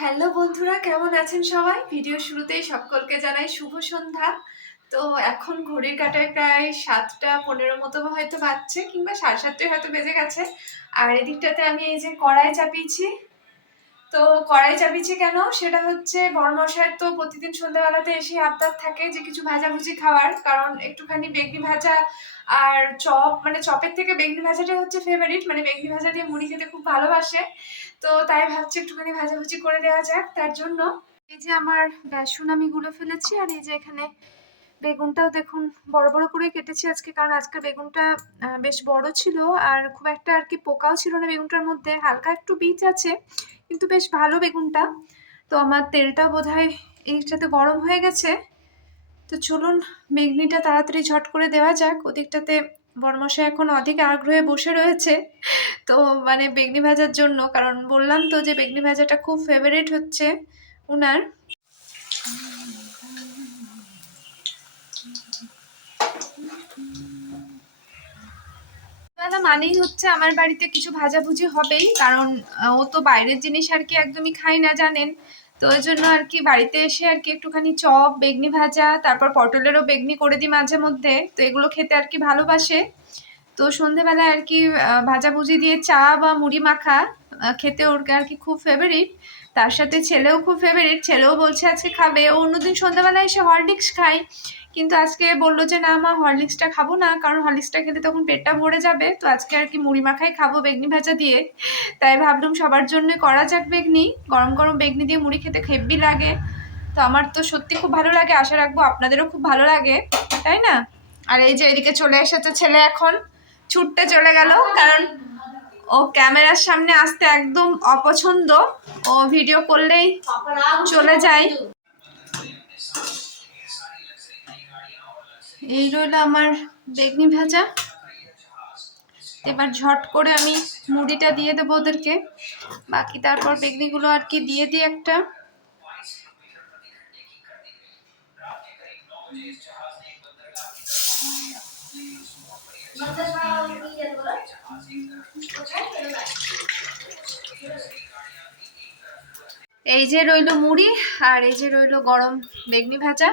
Hello বন্ধুরা, কেমন আছেন সবাই? ভিডিও শুরুতেই সকলকে জানাই শুভ সন্ধ্যা। তো এখন ঘড়ির কাটায় প্রায় সাতটা পনেরো মতো হয়তো বাজছে, কিংবা সাড়ে সাতটায় হয়তো বেজে গেছে। আর এদিকটাতে আমি এই যে কড়াই চাপিয়েছি তো কড়াই চাপিয়েছি কেন? সেটা হচ্ছে বড়মশাইয়ের তো প্রতিদিন সন্ধ্যাবেলাতে এসে আবদার থাকে যে কিছু ভাজাভুজি খাওয়ার, কারণ একটুখানি বেগনি ভাজা আর চপ মানে চপের থেকে বেগনি ভাজাটাই হচ্ছে ফেভারিট মানে বেগনি ভাজা দিয়ে মুড়ি খেতে খুব ভালোবাসে। তো তাই ভাবছি একটুখানি ভাজাভুজি করে দেওয়া যাক। তার জন্য এই যে আমার বেসন আমি গুলো ফেলেছি আর এই যে এখানে বেগুনটাও দেখুন বড় বড় করে কেটেছি আজকে, কারণ আজকের বেগুনটা বেশ বড় ছিল আর খুব একটা আর কি পোকাও ছিল না বেগুনটার মধ্যে। হালকা একটু বীজ আছে কিন্তু বেশ ভালো বেগুনটা। তো আমার তেলটা বোধ হয় এইটাতে গরম হয়ে গেছে। তো চলুন বেগনিটা তাড়াতাড়ি ঝট করে দেওয়া যাক। ওদিকটাতে বর্মশাই এখন অধিক আগ্রহে বসে রয়েছে। তো মানে বেগনি ভাজার জন্য, কারণ বললাম তো যে বেগনি ভাজাটা খুব ফেভারিট হচ্ছে উনার। বেলা মানেই হচ্ছে আমার বাড়িতে কিছু ভাজাভুজি হবেই, কারণ ও তো বাইরের জিনিস আর কি একদমই খাই না জানেন। তো ওই জন্য আর কি বাড়িতে এসে আর কি একটুখানি চপ, বেগনি ভাজা, তারপর পটলেরও বেগনি করে দিই মাঝে মধ্যে, তো এগুলো খেতে আর কি ভালোবাসে। তো সন্ধেবেলায় আর কি ভাজাভুজি দিয়ে চা বা মুড়ি মাখা খেতে ওর আর কি খুব ফেভারিট তার সাথে ছেলেও খুব ফেভারিট ছেলেও বলছে আজকে খাবে। ও অন্যদিন সন্ধ্যাবেলায় এসে হরলিক্স খায়। কিন্তু আজকে বলল যে, না মা, হরলিক্সটা খাব না, কারণ হরলিক্সটা খেলে তখন পেটটা ভরে যাবে। তো আজকে আর কি মুড়ি মাখাই খাব বেগনি ভাজা দিয়ে। তাই ভাবলাম সবার জন্য করা যাক বেগনি। গরম গরম বেগনি দিয়ে মুড়ি খেতে হেব্বি লাগে। তো আমার তো সত্যি খুব ভালো লাগে, আশা রাখব আপনাদেরও খুব ভালো লাগে, তাই না? আর এই যে এদিকে চলে এসেছে ছেলে এখন, ছুটতে চলে গেল, কারণ ও ক্যামেরার সামনে আসতে একদম অপছন্দ। ও ভিডিও করলেই চলে যায়। এই রইল আমার বেগনি ভাজা। এবার ঝট করে আমি মুড়িটা দিয়ে দেবো ওদেরকে। বাকি তারপর বেগনিগুলো আর কি দিয়ে দিই একটা। এই যে রইল মুড়ি আর এই যে রইল গরম বেগনি ভাজা।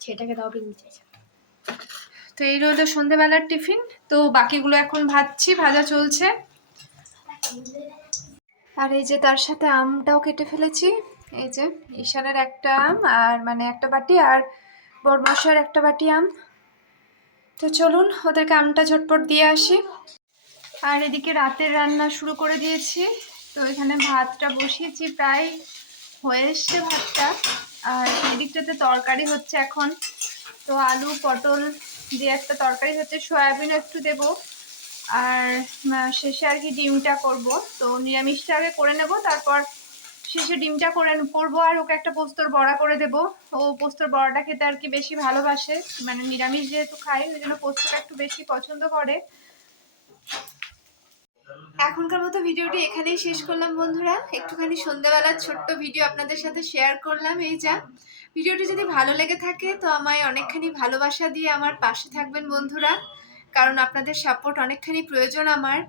সেটাকে দাও চাইছে। তো এই রইল সন্ধেবেলার টিফিন। তো বাকিগুলো এখন ভাজছি, ভাজা চলছে। আর এই যে তার সাথে আমটাও কেটে ফেলেছি। এই যে ঈশানের একটা আম আর মানে একটা বাটি আর বড়মশার একটা বাটি আম। তো চলুন ওদেরকে আমটা ঝটপট দিয়ে আসি। আর এদিকে রাতের রান্না শুরু করে দিয়েছি। তো এখানে ভাতটা বসিয়েছি, প্রায় হয়ে এসছে ভাতটা। আর এদিকটাতে তরকারি হচ্ছে এখন। তো আলু, পটল দিয়ে একটা তরকারি হচ্ছে, সয়াবিন একটু দেব। আর শেষে আর কি ডিমটা করব। তো নিরামিষটা আগে করে নেব, তারপর শেষে ডিমটা করে করব আর ওকে একটা পোস্তর বড়া করে দেব। ও পোস্তর বড়াটা খেতে আর কি বেশি ভালোবাসে। মানে নিরামিষ যেহেতু খায়, ওই জন্য পোস্তটা একটু বেশি পছন্দ করে। এখনকার মতো ভিডিওটি এখানেই শেষ করলাম, বন্ধুরা। একটুখানি সন্ধ্যাবেলার ছোট্ট ভিডিও আপনাদের সাথে শেয়ার করলাম, এই যা। ভিডিওটি যদি ভালো লেগে থাকে, তো আমায় অনেকখানি ভালোবাসা দিয়ে আমার পাশে থাকবেন, বন্ধুরা। কারণ আপনাদের সাপোর্ট অনেকখানি প্রয়োজন আমার।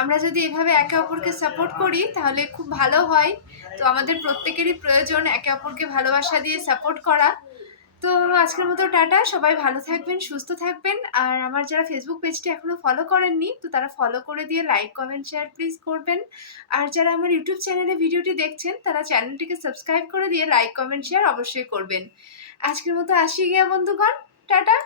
আমরা যদি এভাবে একে অপরকে সাপোর্ট করি, তাহলে খুব ভালো হয়। তো আমাদের প্রত্যেকেরই প্রয়োজন একে অপরকে ভালোবাসা দিয়ে সাপোর্ট করা। তো আজকের মতো টাটা, সবাই ভালো থাকবেন, সুস্থ থাকবেন। আর আমার যারা ফেসবুক পেজটি এখনও ফলো করেননি, তো তারা ফলো করে দিয়ে লাইক কমেন্ট শেয়ার প্লিজ করবেন। আর যারা আমার ইউটিউব চ্যানেলে ভিডিওটি দেখছেন, তারা চ্যানেলটিকে সাবস্ক্রাইব করে দিয়ে লাইক কমেন্ট শেয়ার অবশ্যই করবেন। আজকের মতো আসি গিয়া, বন্ধুগণ। টাটা।